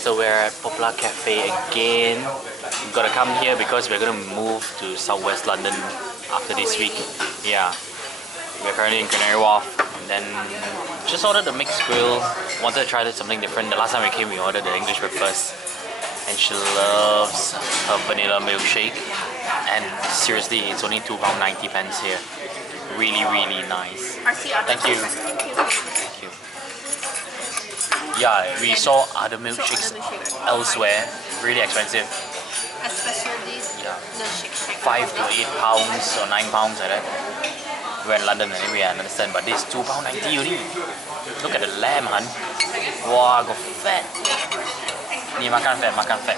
So we're at Poplar Cafe again. We've got to come here because we're going to move to southwest London after this week. Yeah, we're currently in Canary Wharf. And then just ordered the mixed grill. Wanted to try something different. The last time we came, we ordered the English breakfast, and she loves her vanilla milkshake. And seriously, it's only £2.90 here. Really, really nice. Thank you. Thank you. Yeah, we saw other milkshakes elsewhere, really expensive. Especially the shake. 5 to 8 pounds or 9 pounds like that. We're in London anyway, I understand, but this is £2.90 only. Look at the lamb, hun. Wow, got fat. Ni makan fat, makan fat.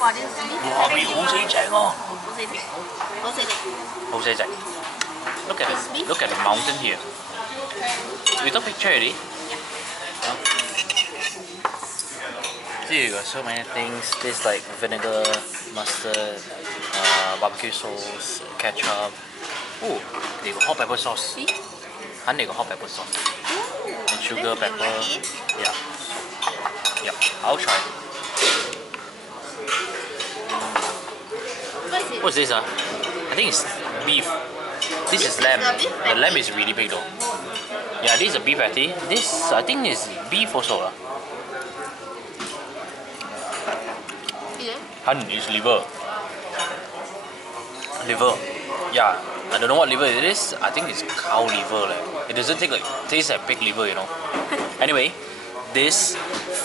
Wow, this is beef. Wow, beef 好死正喎。好死正。Look at the mountain here. You took picture already? Yeah. See, you got so many things. This like vinegar, mustard, barbecue sauce, ketchup. Oh, they got hot pepper sauce. And they got hot pepper sauce. And sugar, pepper. Yeah. Yeah, I'll try. What's this? I think it's beef. This is lamb. The lamb is really big though. Yeah, this is a beef patty. This, I think, is beef also. Han is liver. Liver. Yeah, I don't know what liver it is. I think it's cow liver. It doesn't taste like pig liver, you know. Anyway, this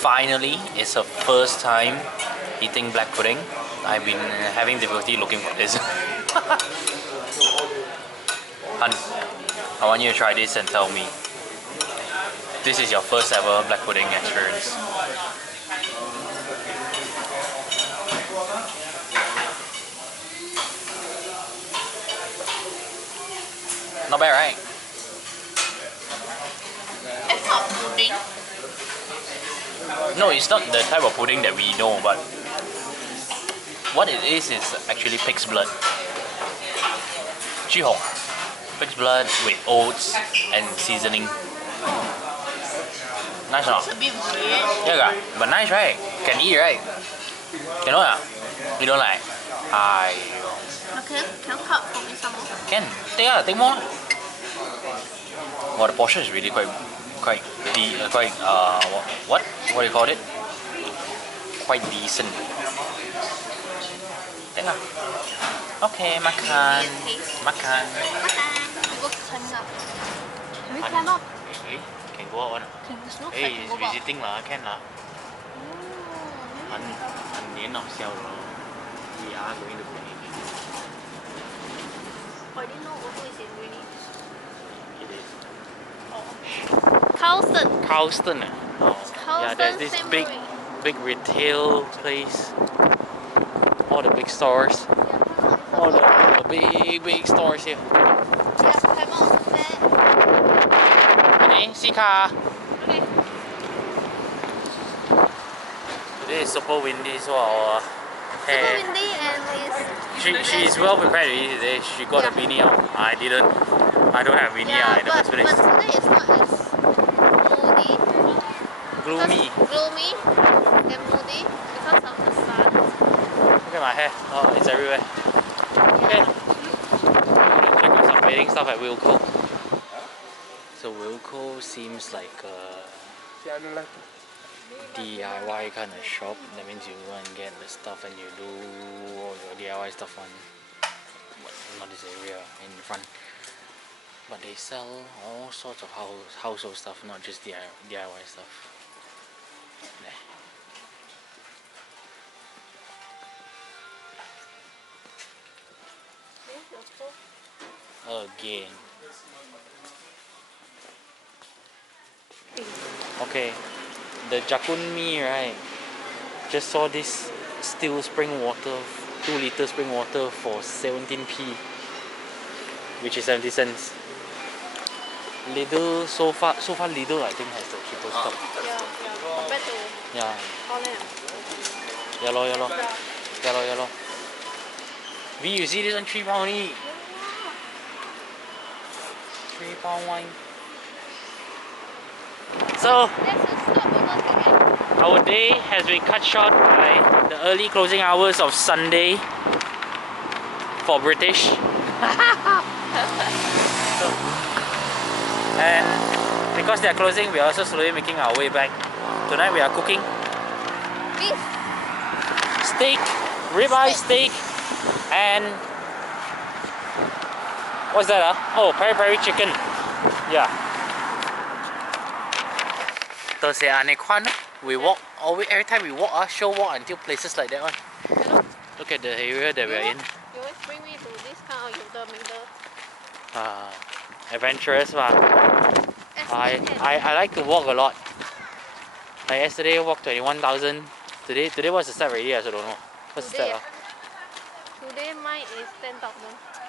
finally is her first time eating black pudding. I've been having difficulty looking for this. Han, I want you to try this and tell me. This is your first ever black pudding experience. Not bad, right? It's not pudding. No, it's not the type of pudding that we know, but what it is actually pig's blood. Jihong. Pig's blood with oats and seasoning. Nice or not? It's a bit weird. Yeah, but nice, right? Can eat, right? Cannot? You don't like? Okay, can you cut for me some more? Can. Take more. Well, the portion is really what do you call it? Quite decent. Take Okay, makan. Makan. Go to climb up. Can we climb up? Can go out one. Hey, it's visiting lah, can lah.很年好笑咯。We are going to Greenwich. I didn't know Auto is in Greenwich. It is. Charlton. Charlton. Oh. Yeah, there's this Charlton big retail place. All the big stores. All the big stores here. Yeah, climb up there. Okay, see car. Okay. Today is super windy, so our hair. Super windy and She is well prepared today. She got a beanie on. I didn't. I don't have beanie in the first place. But today it's not as Gloomy. Gloomy and moody because of the sun. Look at my hair. Oh, it's everywhere. Okay. Check out some bathing stuff at Wilco. So Wilco seems like a DIY kind of shop. That means you go and get the stuff and you do all your DIY stuff on not this area in front. But they sell all sorts of household stuff, not just DIY stuff. Again. Okay, the Jakun Mi, right? Just saw this still spring water, 2-liter spring water for 17p, which is 70 cents. Lidl, so far Lidl I think has the cheapest stuff. Yeah. Compared to Holland. Yeah lor. V, you see this one £3 only. £3 wine. So Our day has been cut short by the early closing hours of Sunday for British. And because they are closing, we are also slowly making our way back. Tonight we are cooking Beef. steak, ribeye steak, and what's that? Oh, peri-peri chicken. Yeah. We walk every time we walk, sure walk until places like that one. Hello? Look at the area that we are in. You always bring me to this kind of Adventurous. I like to walk a lot. Like yesterday I walked 21,000. Today what's the step already? I also don't know. What's the step? Today mine is 10,000.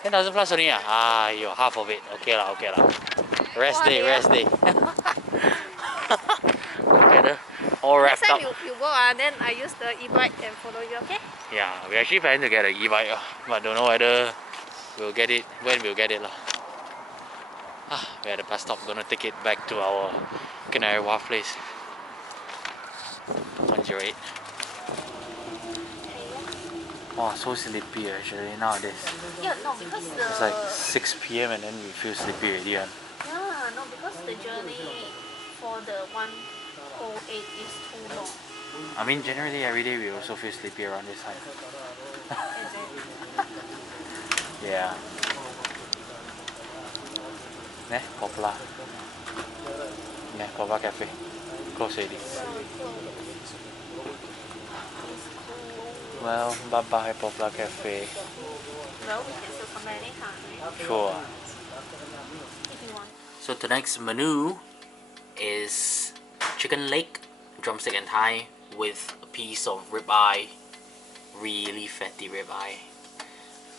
10,000 plus only you're half of it. Okay lah. Rest day. Together, all wrapped Next up. time you go then I use the e-bike and follow you, okay? Yeah, we actually planning to get an e-bike, but don't know whether we'll get it, when we'll get it lah. We're at the bus stop, gonna take it back to our Canary Wharf place. 108. Wow, so sleepy actually nowadays. Yeah, no, because It's like 6 p.m. and then we feel sleepy already. Yeah, no, because the journey for the 108 is too long. I mean, generally every day we also feel sleepy around this time. Yeah. Poplar. Poplar Cafe. Close already. Well, bye bye Poplar Cafe. Well, we can still come back anytime. Sure. If you want. So tonight's menu is chicken leg, drumstick and thigh with a piece of ribeye, really fatty ribeye.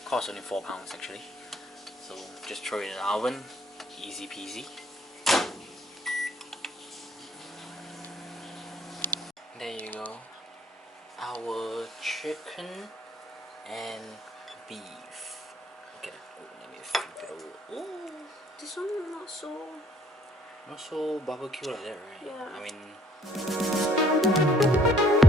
Cost only £4 actually. So just throw it in the oven, easy peasy. There you go. Our chicken and beef. Okay, let me flip it over. Oh, This one not not so barbecue like that, right? Yeah. I mean.